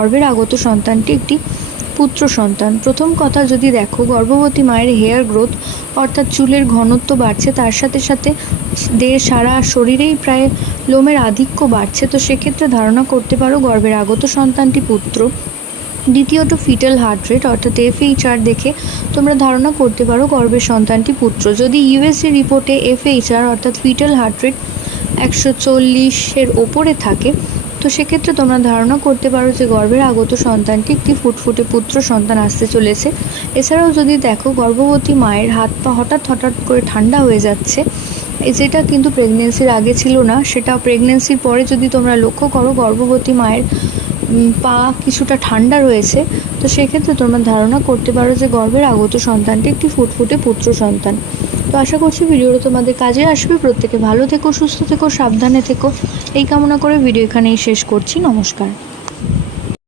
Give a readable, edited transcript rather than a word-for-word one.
গর্ভের আগত সন্তানটি একটি পুত্র সন্তান। প্রথম কথা যদি দেখো, গর্ভবতী মায়ের হেয়ার গ্রোথ অর্থাৎ চুলের ঘনত্ব বাড়ছে, তার সাথে সাথে সারা শরীরেই প্রায় লোমের আধিক্য বাড়ছে, তো সেক্ষেত্রে ধারণা করতে পারো গর্ভের আগত সন্তানটি পুত্র। দ্বিতীয়ত ফিটাল হার্ট রেট অর্থাৎ FHR দেখে তোমরা ধারণা করতে পারো গর্ভের সন্তানটি পুত্র। যদি USA রিপোর্টে FHR অর্থাৎ ফিটাল হার্ট রেট 140-এর ওপরে থাকে, তো সেক্ষেত্রে তোমরা ধারণা করতে পারো যে গর্ভের আগত সন্তানটি একটি ফুটফুটে পুত্র সন্তান আসতে চলেছে। এছাড়াও যদি দেখো গর্ভবতী মায়ের হাত পা হঠাৎ করে ঠান্ডা হয়ে যাচ্ছে, যেটা কিন্তু প্রেগনেন্সির আগে ছিল না, সেটা প্রেগনেন্সির পরে যদি তোমরা লক্ষ্য করো গর্ভবতী মায়ের পা কিছুটা ঠান্ডা রয়েছে, তো সেক্ষেত্রে তোমরা ধারণা করতে পারো যে গর্ভের আগত সন্তানটি একটি ফুটফুটে পুত্র সন্তান। তো আশা করছি ভিডিওটা তোমাদের কাজে আসবে। প্রত্যেকে ভালো থেকো, সুস্থ থেকো, সাবধানে থেকো, এই কামনা করে ভিডিও এখানেই শেষ করছি। নমস্কার।